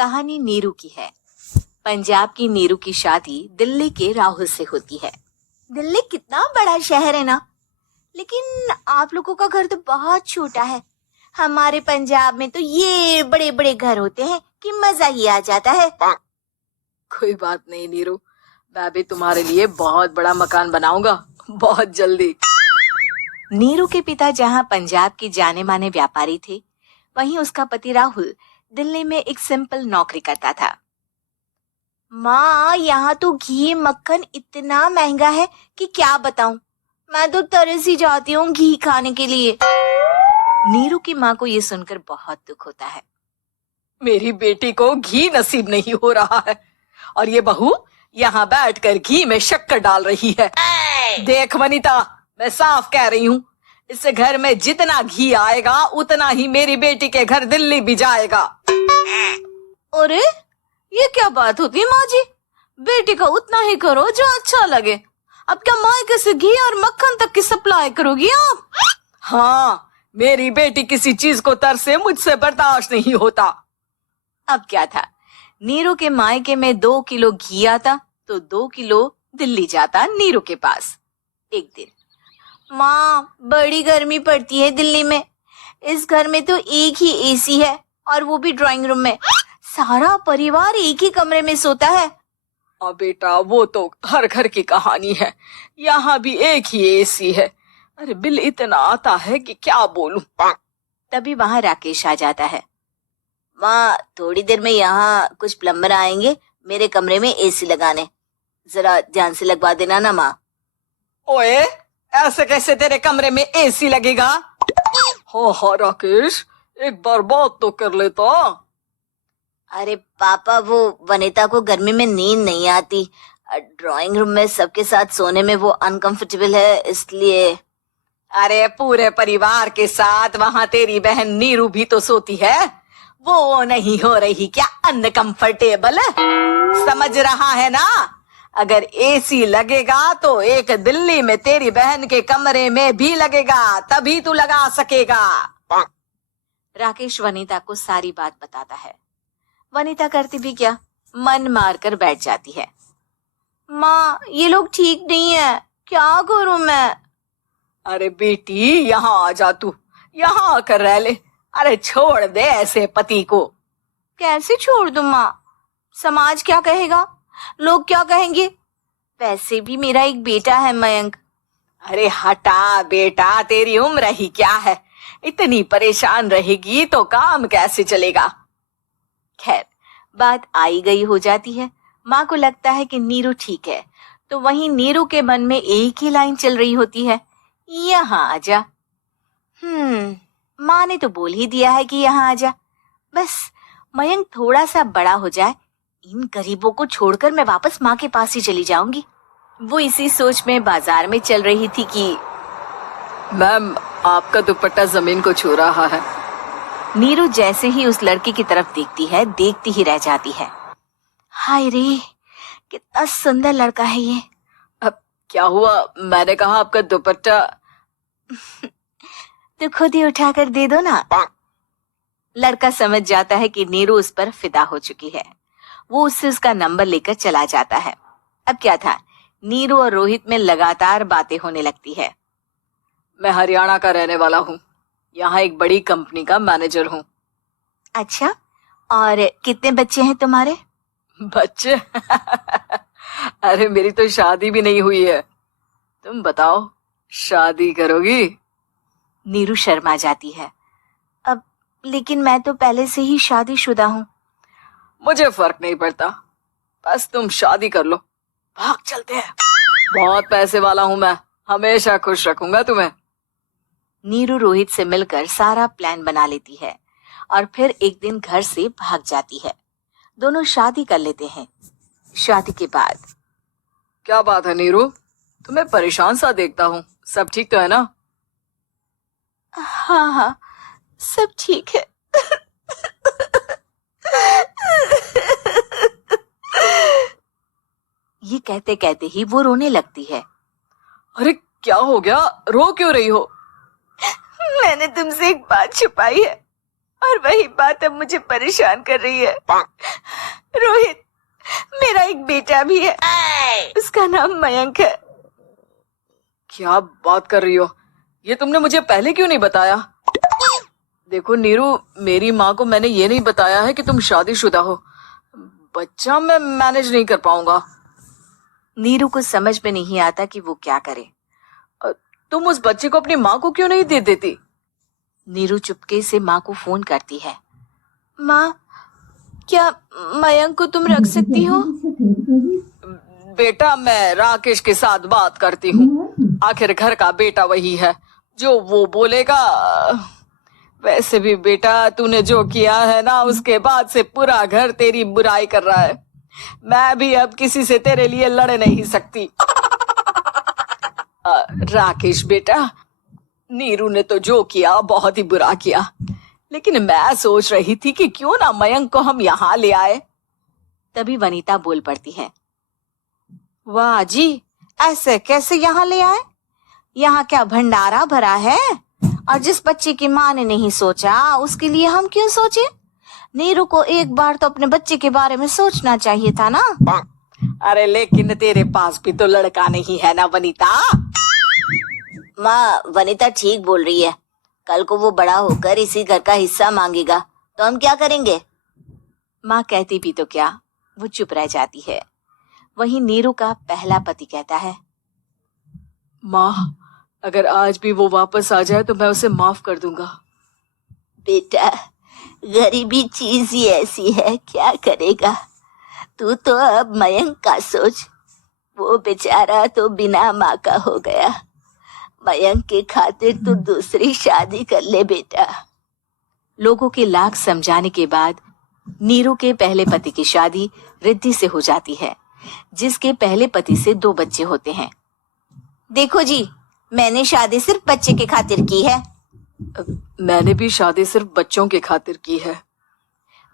कहानी नीरू की है। पंजाब की नीरू की शादी दिल्ली के राहुल से होती है। दिल्ली कितना बड़ा शहर है ना, लेकिन आप लोगों का घर तो बहुत छोटा है। हमारे पंजाब में तो ये बड़े बड़े घर होते हैं कि मजा ही आ जाता है। कोई बात नहीं नीरू, मैं भी तुम्हारे लिए बहुत बड़ा मकान बनाऊंगा बहुत जल्दी। नीरू के पिता जहाँ पंजाब के जाने माने व्यापारी थे, वहीं उसका पति राहुल दिल्ली में एक सिंपल नौकरी करता था। माँ, यहाँ तो घी मक्खन इतना महंगा है कि क्या बताऊं। मैं तो तरस ही जाती हूँ घी खाने के लिए। नीरू की माँ को ये सुनकर बहुत दुख होता है। मेरी बेटी को घी नसीब नहीं हो रहा है और ये बहू यहाँ बैठकर घी में शक्कर डाल रही है। देख वनिता, मैं साफ कह रही हूँ, इस घर में जितना घी आएगा उतना ही मेरी बेटी के घर दिल्ली भी जाएगा। अरे ये क्या बात होती है माँ जी? बेटी का उतना ही करो जो अच्छा लगे। अब क्या मायके से घी और मक्खन तक की सप्लाई करोगी आप? हाँ, मेरी बेटी किसी चीज को तरसे, मुझसे बर्दाश्त नहीं होता। अब क्या था, नीरू के मायके में 2 किलो घी आता तो 2 किलो दिल्ली जाता नीरू के पास। एक दिन, माँ बड़ी गर्मी पड़ती है दिल्ली में। इस घर में तो एक ही एसी है और वो भी ड्राइंग रूम में। सारा परिवार एक ही कमरे में सोता है। अब बेटा, वो तो हर घर की कहानी है, यहाँ भी एक ही एसी है। अरे बिल इतना आता है कि क्या बोलूं। तभी वहां राकेश आ जाता है। माँ, थोड़ी देर में यहाँ कुछ प्लम्बर आएंगे मेरे कमरे में एसी लगाने, जरा ध्यान से लगवा देना ना माँ। ओए, ऐसे कैसे तेरे कमरे में एसी लगेगा? हाँ राकेश, एक बार बात तो कर लेता। अरे पापा, वो वनिता को गर्मी में नींद नहीं आती। ड्राइंग रूम में सबके साथ सोने में वो अनकंफर्टेबल है, इसलिए। अरे पूरे परिवार के साथ वहाँ तेरी बहन नीरू भी तो सोती है, वो नहीं हो रही क्या अनकंफर्टेबल? समझ रहा है ना? अगर एसी लगेगा तो एक दिल्ली में तेरी बहन के कमरे में भी लगेगा, तभी तू लगा सकेगा। राकेश वनिता को सारी बात बताता है। वनिता करती भी क्या, मन मारकर बैठ जाती है। माँ, ये लोग ठीक नहीं है, क्या करूं मैं? अरे बेटी, यहाँ आ जा, तू यहाँ आकर रह ले। अरे छोड़ दे ऐसे पति को। कैसे छोड़ दूं माँ? समाज क्या कहेगा, लोग क्या कहेंगे? वैसे भी मेरा एक बेटा है मयंक। अरे हटा बेटा, तेरी उम्र ही क्या है, इतनी परेशान रहेगी तो काम कैसे चलेगा। खैर, बात आई गई हो जाती है। माँ को लगता है कि नीरू ठीक है, तो वहीं नीरू के मन में एक ही लाइन चल रही होती है, यहाँ आजा। माँ ने तो बोल ही दिया है कि यहाँ आजा। बस मयंक थोड़ा सा बड़ा हो जाए, इन गरीबों को छोड़कर मैं वापस माँ के पास ही चली जाऊंगी। वो इसी सोच में बाजार में चल रही थी कि मैम, आपका दुपट्टा जमीन को छू रहा है। नीरू जैसे ही उस लड़की की तरफ देखती है, देखती ही रह जाती है। हाय रे, कितना सुंदर लड़का है ये। अब क्या हुआ? मैंने कहा आपका दुपट्टा। तो खुद ही उठाकर दे दो ना। लड़का समझ जाता है कि नीरू उस पर फिदा हो चुकी है। वो उससे उसका नंबर लेकर चला जाता है। अब क्या था, नीरू और रोहित में लगातार बातें होने लगती है। मैं हरियाणा का रहने वाला हूँ, यहाँ एक बड़ी कंपनी का मैनेजर हूँ। अच्छा, और कितने बच्चे हैं तुम्हारे? बच्चे? अरे मेरी तो शादी भी नहीं हुई है। तुम बताओ, शादी करोगी? नीरू शर्मा जाती है। अब लेकिन मैं तो पहले से ही शादीशुदा हूँ। मुझे फर्क नहीं पड़ता, बस तुम शादी कर लो, भाग चलते हैं। बहुत पैसे वाला हूँ मैं, हमेशा खुश रखूंगा तुम्हें। नीरू रोहित से मिलकर सारा प्लान बना लेती है और फिर एक दिन घर से भाग जाती है। दोनों शादी कर लेते हैं। शादी के बाद, क्या बात है नीरू, तुम्हें परेशान सा देखता हूँ, सब ठीक तो है ना? हाँ हाँ, सब ठीक है। ये कहते कहते ही वो रोने लगती है। अरे क्या हो गया, रो क्यों रही हो? मैंने तुमसे एक बात छुपाई है। और वही बात अब मुझे परेशान कर रही है। रोहित, मेरा एक बेटा भी है, उसका नाम मयंक है। क्या बात कर रही हो? ये तुमने मुझे पहले क्यों नहीं बताया? देखो नीरू, मेरी माँ को मैंने ये नहीं बताया है कि तुम शादीशुदा हो। बच्चा मैं मैनेज नहीं कर पाऊंगा। नीरू को समझ में नहीं आता कि वो क्या करे। तुम उस बच्चे को अपनी माँ को क्यों नहीं दे देती? नीरू चुपके से माँ को फोन करती है। माँ, क्या मयंक को तुम रख सकती हो? बेटा, मैं राकेश के साथ बात करती हूँ। आखिर घर का बेटा वही है, जो वो बोलेगा। वैसे भी बेटा, तूने जो किया है ना, उसके बाद से पूरा घर तेरी बुराई कर रहा है। मैं भी अब किसी से तेरे लिए लड़ नहीं सकती। राकेश बेटा, नीरू ने तो जो किया बहुत ही बुरा किया, लेकिन मैं सोच रही थी कि क्यों ना मयंक को हम यहाँ ले आए। तभी वनीता बोल पड़ती है। वाह जी, ऐसे कैसे यहाँ ले आए? यहाँ क्या भंडारा भरा है? और जिस बच्चे की माँ ने नहीं सोचा, उसके लिए हम क्यों सोचे? नीरू को एक बार तो अपने बच्चे के बारे में सोचना चाहिए था ना। अरे लेकिन तेरे पास भी तो लड़का नहीं है ना वनीता। माँ, वनीता ठीक बोल रही है। कल को वो बड़ा होकर इसी घर का हिस्सा मांगेगा तो हम क्या करेंगे? माँ कहती भी तो क्या, वो चुप रह जाती है। वहीं नीरू का पहला पति कहता है। माँ, अगर आज भी वो वापस आ जाए तो मैं उसे माफ कर दूंगा। बेटा, गरीबी चीज ही ऐसी है, क्या करेगा? तू तो अब मयंक का सोच। वो बेचारा तो बिना माँ का हो गया। मयंक के खातिर तू दूसरी शादी कर ले बेटा। लोगों के लाख समझाने के बाद नीरू के पहले पति की शादी रिद्धि से हो जाती है, जिसके पहले पति से 2 बच्चे होते हैं। देखो जी, मैंने शादी सिर्फ बच्चे के खातिर की है। मैंने भी शादी सिर्फ बच्चों के खातिर की है।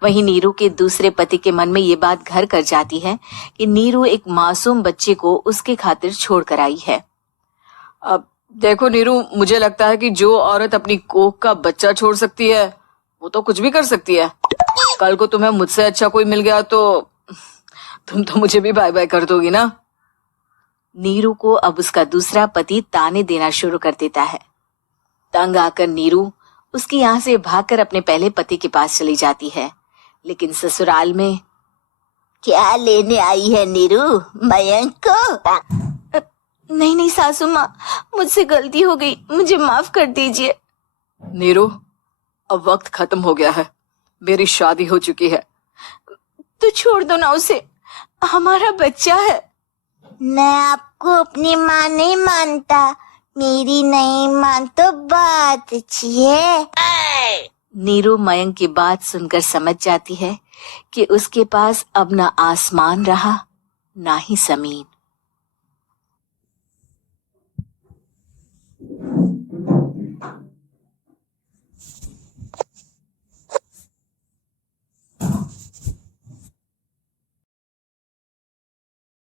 वहीं नीरू के दूसरे पति के मन में ये बात घर कर जाती है कि नीरू एक मासूम बच्चे को उसके खातिर छोड़ कर आई है। अब देखो नीरू, मुझे लगता है कि जो औरत अपनी कोख का बच्चा छोड़ सकती है, वो तो कुछ भी कर सकती है। कल को तुम्हें मुझसे अच्छा कोई मिल गया तो तुम तो मुझे भी बाय बाय कर दोगी ना। नीरू को अब उसका दूसरा पति ताने देना शुरू कर देता है। तंग आकर नीरू उसकी यहाँ से भागकर अपने पहले पति के पास चली जाती है। लेकिन ससुराल में क्या लेने आई है नीरू, मयंक को? नहीं सासू माँ, मुझसे गलती हो गई, मुझे माफ कर दीजिए। नीरू, अब वक्त खत्म हो गया है, मेरी शादी हो चुकी है। तो छोड़ दो ना उसे, हमारा बच्चा है। मैं आपको अपनी माँ नहीं मानता, मेरी नहीं मान तो बात अच्छी है। नीरू मयंक की बात सुनकर समझ जाती है कि उसके पास अब ना आसमान रहा ना ही जमीन।